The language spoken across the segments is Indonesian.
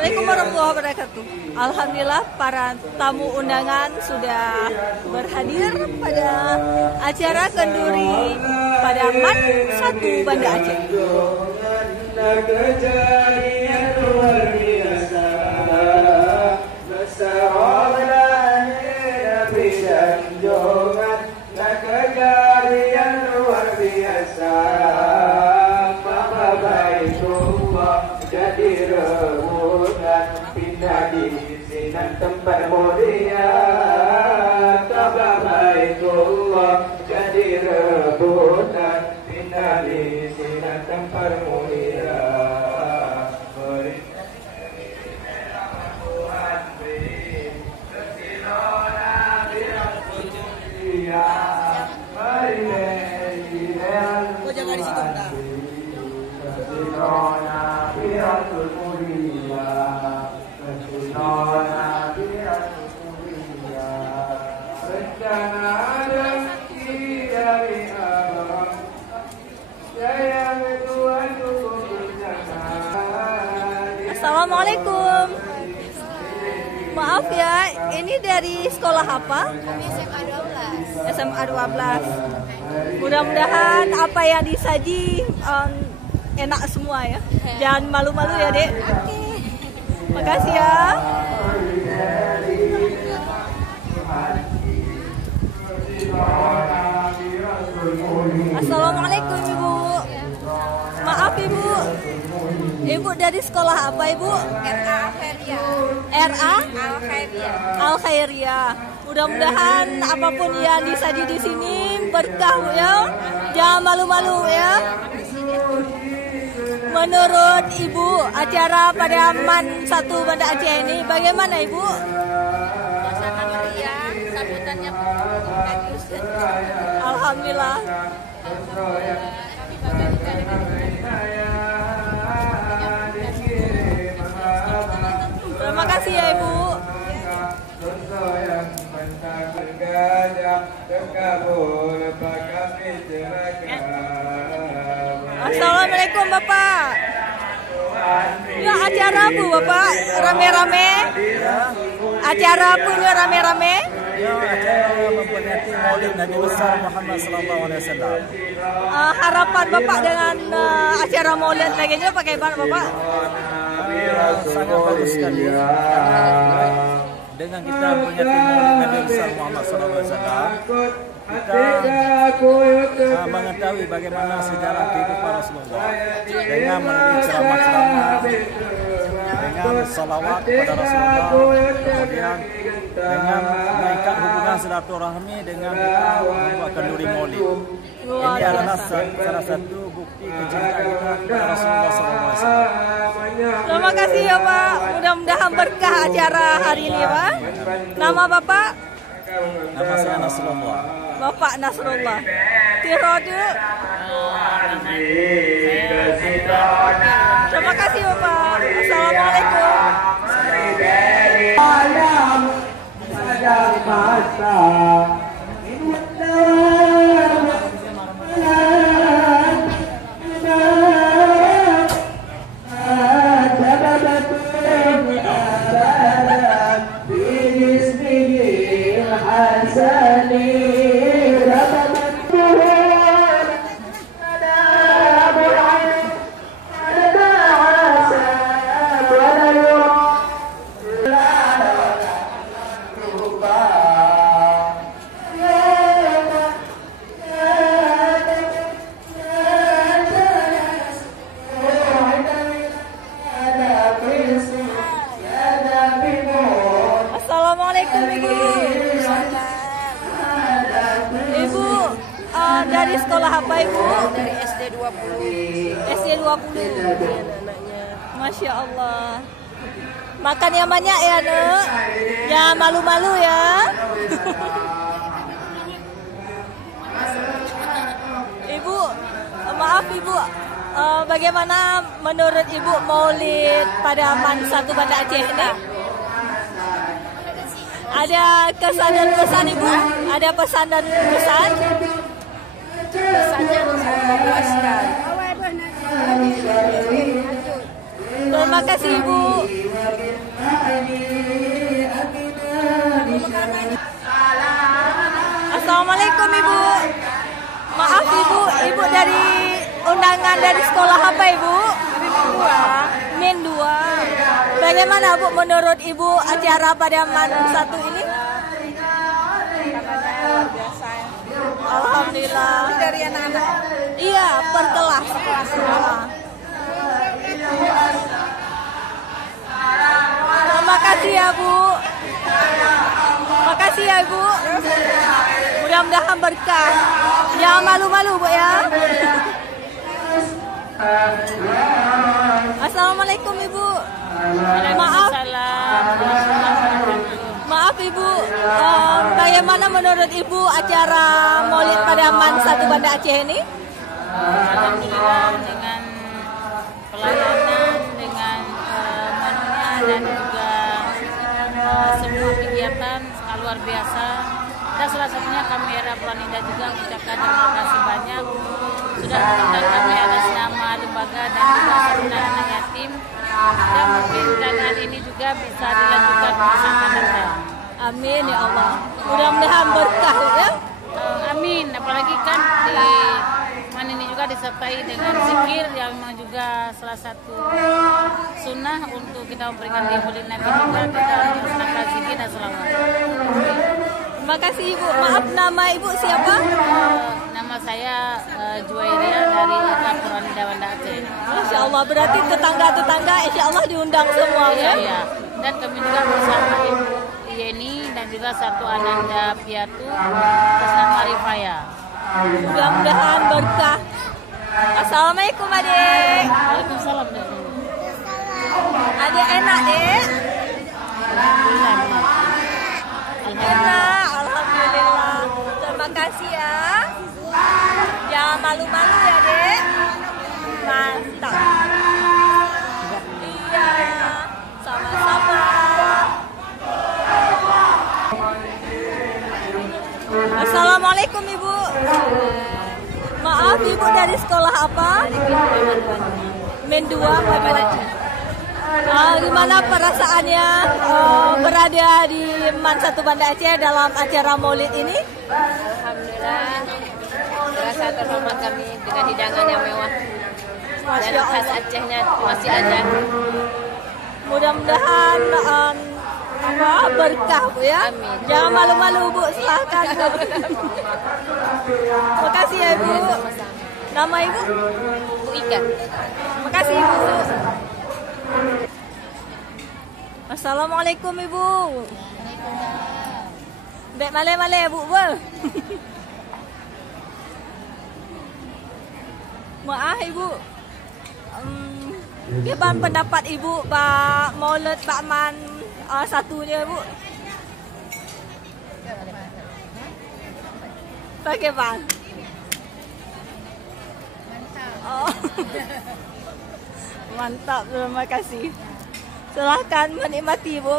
Assalamualaikum warahmatullahi wabarakatuh. Alhamdulillah para tamu undangan sudah berhadir pada acara kenduri pada MAN 1 Banda Aceh. Jadi rebutan pindah di sini tempat mulia, tabah baitullah. Jadi rebutan pindah di sini tempat mulia. Tuhan beri kesilona biar mulia. Oh, jangan di situ, bentar. Assalamualaikum. Maaf ya, ini dari sekolah apa? Kami SMA 12. SMA 12. Mudah-mudahan apa yang disaji enak semua ya. Jangan malu-malu ya, Dek. Oke. Makasih ya. Assalamualaikum Ibu. Maaf Ibu. Ibu dari sekolah apa Ibu? RA Alkhairiyah. RA Alkhairiyah. Alkhairiyah. Mudah-mudahan apapun yang disaji di sini berkah Bu ya. Jangan malu-malu ya. Menurut Ibu, acara pada MAN 1 Banda Aceh ini bagaimana Ibu? Suasana meriah, sambutannya bagus. Alhamdulillah. Kami bangga juga dengan Terima kasih ya Ibu. Assalamualaikum Bapak. Ya acara apa Bapak? Rame-rame? Acara punya rame-rame? Ya, acara memperingati Maulid Nabi besar Muhammad sallallahu alaihi wasallam. Harapan Bapak dengan acara Maulid lagi ini bagaimana Bapak? Sangat bagus sekali. Karena dengan kita memperingati Maulid Nabi besar Muhammad sallallahu alaihi wasallam, kita mengetahui bagaimana sejarah kehidupan Rasulullah dengan melalui ceramah-ceramah, dengan salawat kepada Rasulullah, kemudian dengan mengikat hubungan silaturahmi dengan kita membuat kenduri Maulid. Ini adalah salah satu bukti kecintaan kita kepada Rasulullah SAW. Terima kasih ya Pak. Mudah-mudahan berkah acara hari ini Pak. Nama Bapak? Nama saya Nasrullah. Bapak Nasrullah. Tirode. Terima kasih Bapak. Assalamualaikum. Assalamualaikum Ibu. Ibu dari sekolah apa Ibu? dari SD 20. SD 20. Masya Allah. Makan yang banyak ya Nek. Jangan malu-malu ya. Ibu, maaf Ibu. Bagaimana menurut Ibu Maulid pada MAN 1 Banda Aceh ini? Ada kesan dan pesan Ibu? Ada pesan dan pesan? Pesannya memuaskan. Terima kasih Ibu. Assalamualaikum Ibu. Maaf Ibu, Ibu dari undangan dari sekolah apa Ibu? Min 2. Bagaimana Bu menurut Ibu acara pada Man 1 ini? Biasa. Alhamdulillah. Dari anak-anak. Iya, per kelas. Terima kasih ya Bu. Makasih ya Ibu. Mudah-mudahan berkah. Jangan malu-malu Bu ya. Assalamualaikum Ibu. Maaf Ibu. Bagaimana menurut Ibu acara Maulid pada Man 1 Banda Aceh ini? Alhamdulillah dengan pelayanan, dengan menunya dan juga semua kegiatan sangat luar biasa. Dan salah satunya kami era Planinda juga mengucapkan terima kasih banyak sudah mengundang kami atas nama lembaga dan juga Saruna Anak Yatim. Dan mungkin dengan ini juga bisa dilanjutkan masa akan datang. Amin ya Allah. Mudah-mudahan berkah ya. Amin. Apalagi kan di Man ini juga disertai dengan zikir yang memang juga salah satu sunnah untuk kita memberikan dibulin Nabi juga kita melaksanakan zikir dan selawat. Terima kasih Ibu. Maaf nama Ibu siapa? Nama saya Juwairia dari Laporan Banda Aceh. Masya Allah, berarti tetangga-tetangga Insya Allah diundang semua ya? Iya. Dan kami juga bersama Ibu Yeni dan juga satu Ananda Piatu atas nama Rifaya. Mudah-mudahan berkah. Assalamualaikum adik. Waalaikumsalam. Adik enak dek? Enak, alhamdulillah. Terima kasih ya. Jangan malu-malu ya dek. Mantap. Iya, sama-sama. Assalamualaikum Ibu. Maaf Ibu dari sekolah apa? Min 2 gimana perasaannya berada di Man 1 Banda Aceh dalam acara Maulid ini? Alhamdulillah, merasa terhormat kami dengan hidangan yang mewah. Dan khas Acehnya masih ada. Mudah-mudahan berkah Bu ya. Amin. Jangan malu-malu Bu, silahkan Bu. Terima kasih ya Ibu. Nama Ibu? Bu Ika. Terima kasih Ibu. Assalamualaikum Ibu. Baik malai-malai Bu. Maaf Ibu. Bagaimana pendapat Ibu Pak Maulid Pak Man satunya Bu? Bagaimana? Oh. Mantap, terima kasih. Silahkan menikmati Bu.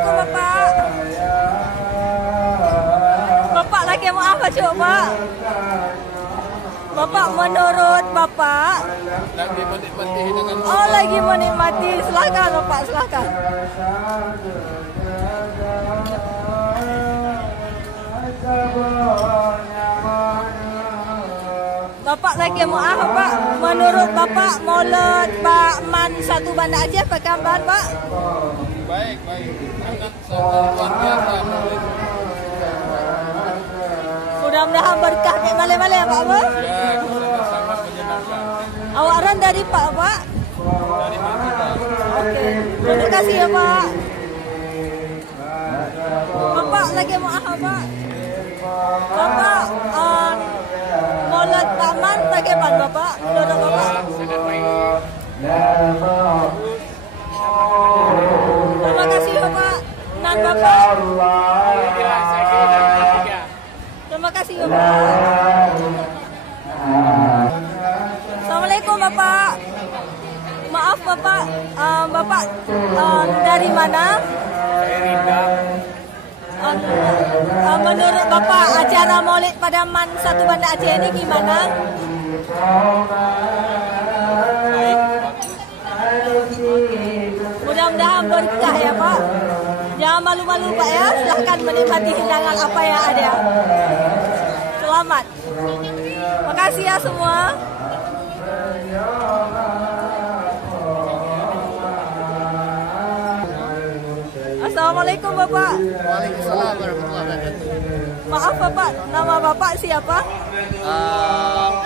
Assalamualaikum Bapak. Bapak lagi mau apa coba? Bapak, menurut Bapak lagi menikmati hidangan. Oh, lagi menikmati. Silakan Bapak, silakan. Bapak lagi mau apa Pak? Menurut Bapak Maulid Pak Man satu Banda Aceh apa kabar Pak? Baik. Sangat luar biasa. Mudah-mudahan berkah kayak male-male ya Pak Pak? Ya, sangat menyenangkan. Awak ran dari Pak Pak? Dari Madinah. Oke, terima kasih ya Pak. Bapak lagi mau apa Pak? Bapak, Maulid Pak Man bagaimana Bapak? Menurut Bapak? Sangat baik. Terima kasih Bapak. Nan Bapak. Terima kasih Bapak. Assalamualaikum Bapak. Maaf Bapak, Bapak dari mana? Menurut Bapak acara Maulid pada Man satu Banda Aceh ini gimana? Mudah-mudahan berkah ya Pak. Jangan malu-malu Pak ya. Silahkan menikmati hidangan apa yang ada. Selamat. Terima kasih ya semua. Assalamualaikum Bapak. Waalaikumsalam warahmatullahi wabarakatuh. Maaf Bapak, nama Bapak siapa?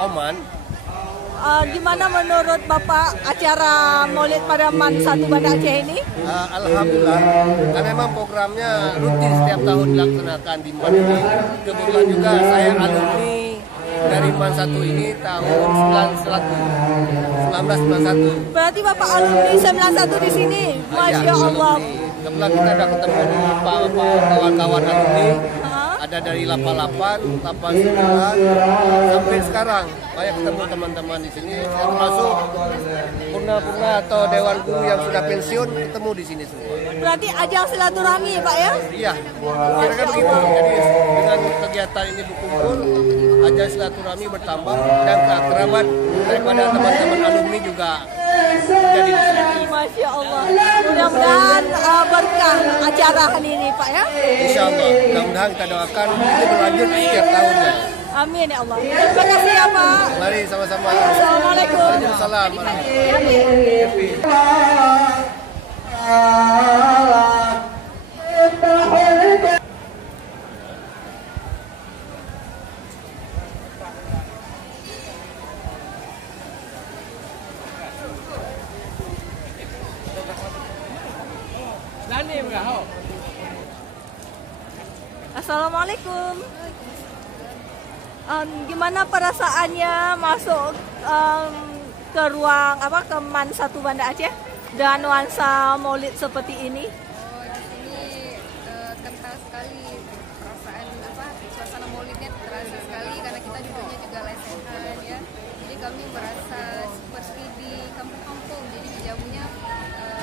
Oman. Gimana menurut Bapak acara Maulid pada Man satu Banda Aceh ini? Alhamdulillah, karena memang programnya rutin setiap tahun dilaksanakan di MAN ini. Kebetulan juga saya alumni dari MAN 1 ini tahun 1991. Berarti Bapak alumni 91 di sini. Masya Allah. Kebetulan kita ada ketemu di kawan-kawan alumni. Hah? Ada dari 88, 89 sampai sekarang. Banyak ketemu teman-teman di sini. Saya termasuk purna-purna atau dewan guru yang sudah pensiun ketemu di sini semua. Berarti ajang silaturahmi ya Pak ya? Iya, kira-kira begitu. Jadi dengan kegiatan ini berkumpul, ajang silaturahmi bertambah dan keakraban daripada teman-teman alumni juga jadi di sini. Masya Allah. Mudah-mudahan berkah acara hari ini Pak ya. Insya Allah, mudah-mudahan kita doakan ini berlanjut setiap tahunnya. Amin ya Allah. Terima kasih ya Pak. Mari sama-sama. Assalamualaikum. Waalaikumsalam. Assalamualaikum. Gimana perasaannya masuk ke ruang ke Man satu Banda Aceh dan nuansa Maulid seperti ini? Di sini kental sekali perasaan suasana Maulidnya terasa sekali karena kita duduknya juga lesehan ya. Jadi kami merasa seperti di kampung-kampung. Jadi dijamunya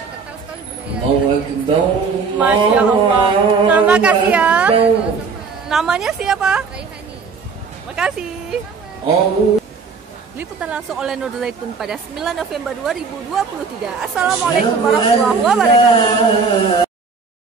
kental sekali budaya. Masya Allah. Terima kasih ya. Namanya siapa? Raihani. Terima kasih. Liputan langsung oleh Nur Zaitun pada 9 November 2023. Assalamualaikum warahmatullahi wabarakatuh.